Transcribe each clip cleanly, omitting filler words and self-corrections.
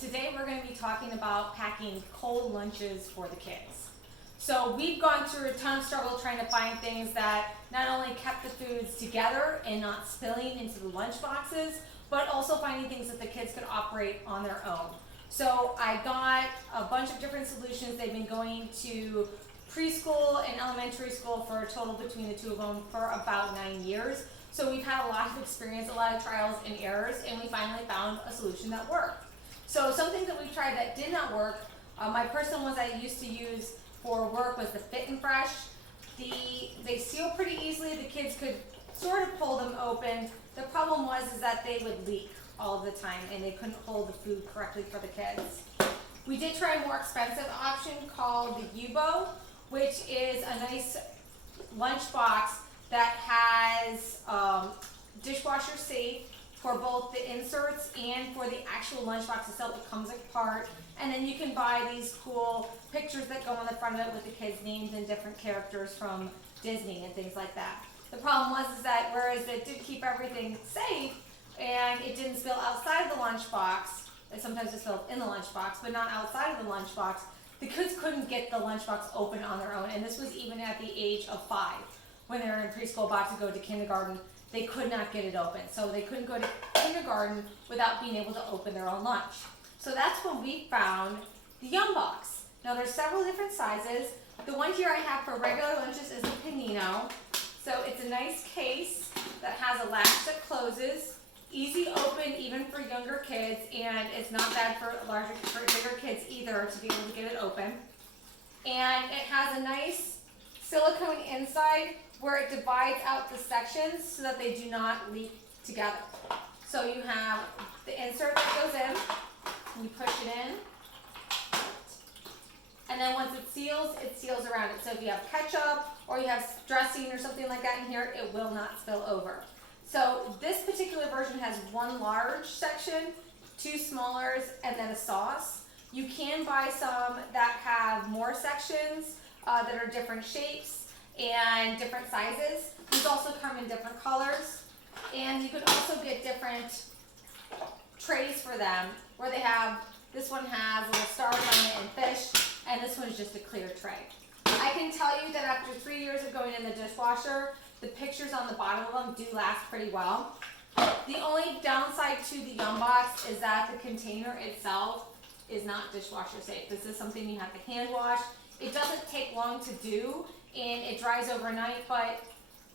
Today we're going to be talking about packing cold lunches for the kids. So we've gone through a ton of struggle trying to find things that not only kept the foods together and not spilling into the lunch boxes, but also finding things that the kids could operate on their own. So I got a bunch of different solutions. They've been going to preschool and elementary school for a total between the two of them for about 9 years. So we've had a lot of experience, a lot of trials and errors, and we finally found a solution that worked. So something that we tried that did not work, my personal ones I used to use for work was the Fit and Fresh. They seal pretty easily. The kids could sort of pull them open. The problem was that they would leak all of the time and they couldn't hold the food correctly for the kids. We did try a more expensive option called the Yumbox, which is a nice lunch box that has dishwasher safe for both the inserts and for the actual lunchbox itself. It comes apart, and then you can buy these cool pictures that go on the front of it with the kids' names and different characters from Disney and things like that. The problem was that whereas it did keep everything safe and it didn't spill outside the lunchbox, sometimes it spilled in the lunchbox, but not outside of the lunchbox, the kids couldn't get the lunchbox open on their own, and this was even at the age of 5. When they were in preschool, about to go to kindergarten, they could not get it open. So they couldn't go to kindergarten without being able to open their own lunch. So that's when we found the Yumbox. Now there's several different sizes. The one here I have for regular lunches is the Panino. So it's a nice case that has a latch that closes, easy open even for younger kids, and it's not bad for bigger kids either to be able to get it open. And it has a nice silicone inside where it divides out the sections so that they do not leak together. So you have the insert that goes in, you push it in, and then once it seals around it. So if you have ketchup or you have dressing or something like that in here, it will not spill over. So this particular version has one large section, 2 smallers, and then a sauce. You can buy some that have more sections that are different shapes and different sizes. These also come in different colors, and you can also get different trays for them where they have, this one has little stars on it and fish, and this one is just a clear tray. I can tell you that after 3 years of going in the dishwasher, the pictures on the bottom of them do last pretty well. The only downside to the Yumbox is that the container itself is not dishwasher safe. This is something you have to hand wash. It doesn't take long to do, and it dries overnight, but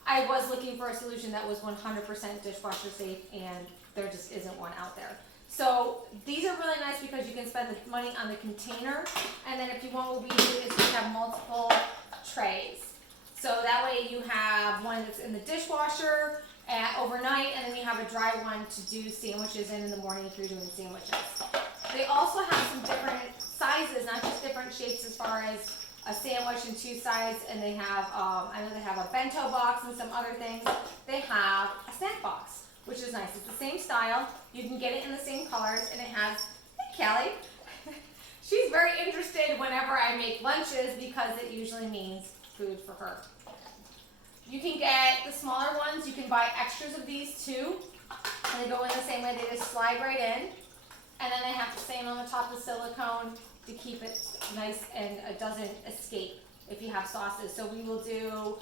I was looking for a solution that was 100% dishwasher safe, and there just isn't one out there. So these are really nice because you can spend the money on the container, and then if you want, what we do is we have multiple trays. So that way you have one that's in the dishwasher overnight, and then you have a dry one to do sandwiches in the morning if you're doing sandwiches. They also have some different sizes, not just different shapes as far as a sandwich in 2 sides, and they have, I know they have a bento box and some other things. They have a snack box, which is nice. It's the same style. You can get it in the same colors, and it has, hey Callie, she's very interested whenever I make lunches because it usually means food for her. You can get the smaller ones. You can buy extras of these too, and they go in the same way. They just slide right in, and then they have to stand on the top of silicone to keep it nice and it doesn't escape if you have sauces. So we will do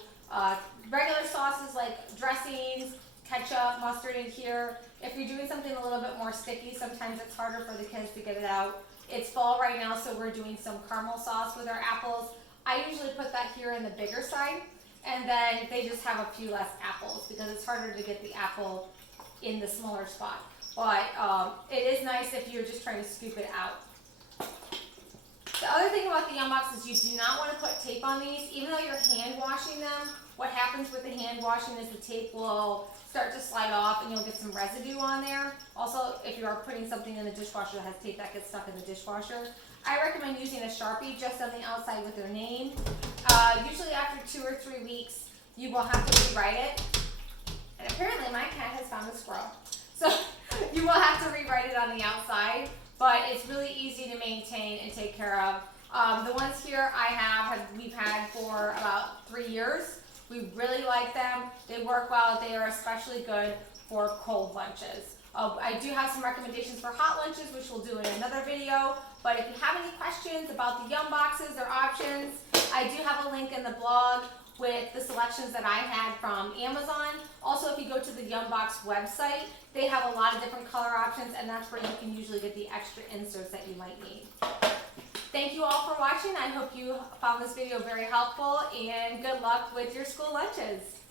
regular sauces like dressings, ketchup, mustard in here. If you're doing something a little bit more sticky, sometimes it's harder for the kids to get it out. It's fall right now, so we're doing some caramel sauce with our apples. I usually put that here in the bigger side, and then they just have a few less apples because it's harder to get the apple in the smaller spot. But it is nice if you're just trying to scoop it out. The other thing about the Yumbox is you do not want to put tape on these. Even though you're hand washing them, what happens with the hand washing is the tape will start to slide off and you'll get some residue on there. Also, if you are putting something in the dishwasher that has tape that gets stuck in the dishwasher, I recommend using a Sharpie just on the outside with their name. Usually after 2 or 3 weeks, you will have to rewrite it. And apparently my cat has found a squirrel. So you will have to rewrite it on the outside. But it's really easy to maintain and take care of. The ones here we've had for about 3 years. We really like them. They work well. They are especially good for cold lunches. I do have some recommendations for hot lunches, which we'll do in another video. But if you have any questions about the Yumboxes or options, I do have a link in the blog with the selections that I had from Amazon. Also, if you go to the Yumbox website, they have a lot of different color options, and that's where you can usually get the extra inserts that you might need. Thank you all for watching. I hope you found this video very helpful, and good luck with your school lunches.